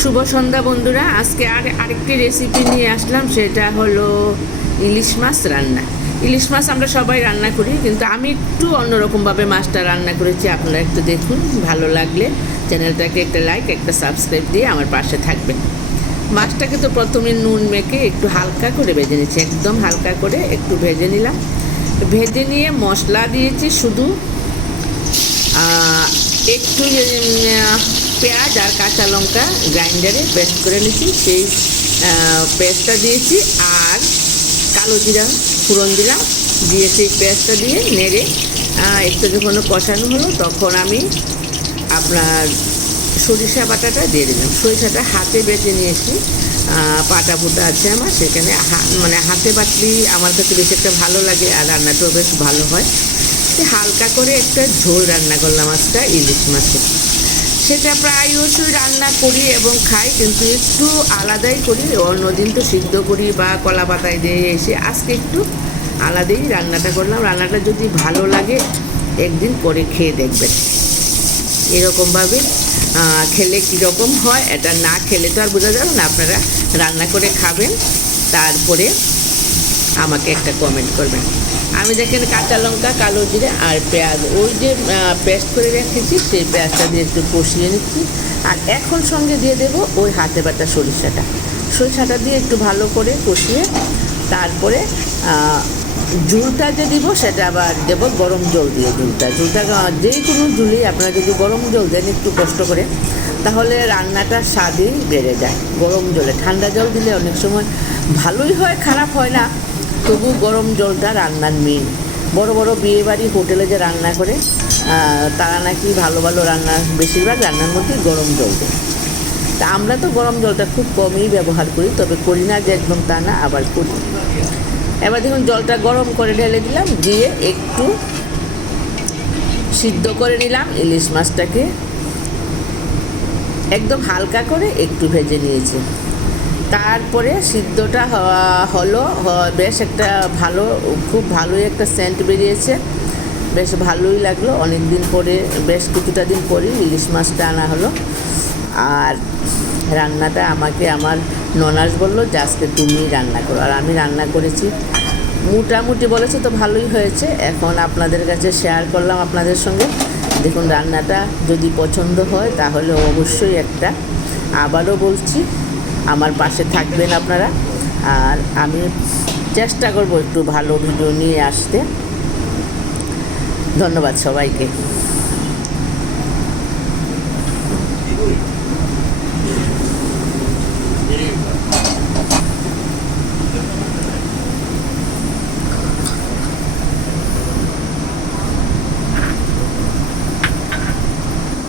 শুভ সন্ধ্যা বন্ধুরা। আজকে আরেকটি রেসিপি নিয়ে আসলাম, সেটা হলো ইলিশ মাছ রান্না। ইলিশ মাছ আমরা সবাই রান্না করি, কিন্তু আমি একটু অন্যরকমভাবে মাছটা রান্না করেছি। আপনারা একটু দেখুন, ভালো লাগলে চ্যানেলটাকে একটা লাইক, একটা সাবস্ক্রাইব দিয়ে আমার পাশে থাকবেন। মাছটাকে তো প্রথমে নুন মেখে একটু হালকা করে ভেজে নিচ্ছি, একদম হালকা করে একটু ভেজে নিলাম। ভেজে নিয়ে মশলা দিয়েছি শুধু একটু পেঁয়াজ আর কাঁচা লঙ্কা গ্রাইন্ডারে পেস্ট করে নিচ্ছি, সেই পেস্টটা দিয়েছি। আর কালো জিরা ফোড়ন দিলাম, দিয়ে সেই পেস্টটা দিয়ে নেড়ে একটু যখন কষানো হলো, তখন আমি আপনার সরিষা বাটাটা দিয়ে দিলাম। সরিষাটা হাতে বেটে নিয়েছি, পাটা ফুটা আছে আমার, সেখানে মানে হাতে বাটলি আমার কাছে বেশি একটা ভালো লাগে, আর রান্নাটাও বেশ ভালো হয়। হালকা করে একটা ঝোল রান্না করলাম আজকে ইলিশ মাছের। সেটা প্রায়শই রান্না করি এবং খাই, কিন্তু একটু আলাদাই করি। অন্যদিন তো সিদ্ধ করি বা কলা পাতায় দিয়ে এসে, আজকে একটু আলাদাই রান্নাটা করলাম। রান্নাটা যদি ভালো লাগে একদিন করে খেয়ে দেখবেন, এরকমভাবে খেলে কীরকম হয়। এটা না খেলে তো আর বোঝা যাবে না। আপনারা রান্না করে খাবেন, তারপরে আমাকে একটা কমেন্ট করবেন। আমি দেখেন কাঁচা লঙ্কা, কালো জিরে আর পেঁয়াজ, ওই যে পেস্ট করে রেখেছি, সেই পেঁয়াজটা দিয়ে একটু কষিয়ে নিচ্ছি। আর এখন সঙ্গে দিয়ে দেবো ওই হাতে বাটা সরিষাটা দিয়ে একটু ভালো করে কষিয়ে, তারপরে ঝুলটা যে দিব সেটা আবার দেবো গরম জল দিয়ে। ঝুলটা যে কোনো ঝুলি আপনারা যদি গরম জল দেন একটু কষ্ট করে, তাহলে রান্নাটার স্বাদই বেড়ে যায়। গরম জলে, ঠান্ডা জল দিলে অনেক সময় ভালোই হয়, খারাপ হয় না, তবু গরম জলটা রান্নার মেন। বড় বড় বিয়েবাড়ি হোটেলে যে রান্না করে, তারা নাকি ভালো ভালো রান্না, বেশিরভাগ রান্নার মধ্যে গরম জল দেয়। তা আমরা তো গরম জলটা খুব কমই ব্যবহার করি, তবে করি না যে একদম তা না, আবার করি। এবার দেখুন জলটা গরম করে ঢেলে দিলাম, দিয়ে একটু সিদ্ধ করে নিলাম ইলিশ মাছটাকে, একদম হালকা করে একটু ভেজে নিয়েছি। তারপরে সিদ্ধটা হলো, বেশ একটা ভালো, খুব ভালোই একটা সেন্ট বেরিয়েছে, বেশ ভালোই লাগলো। অনেক দিন পরে, বেশ কিছুটা দিন পরে ইলিশ মাছটা আনা হলো। আর রান্নাটা আমাকে আমার ননাস বললো যে আজকে তুমি রান্না করো, আর আমি রান্না করেছি। মোটামুটি বলেছে তো ভালোই হয়েছে। এখন আপনাদের কাছে শেয়ার করলাম আপনাদের সঙ্গে। দেখুন রান্নাটা যদি পছন্দ হয় তাহলে অবশ্যই একটা, আবারও বলছি, আমার পাশে থাকবেন আপনারা। আর আমি চেষ্টা করব একটু ভালো ভিডিও নিয়ে আসতে। ধন্যবাদ সবাইকে।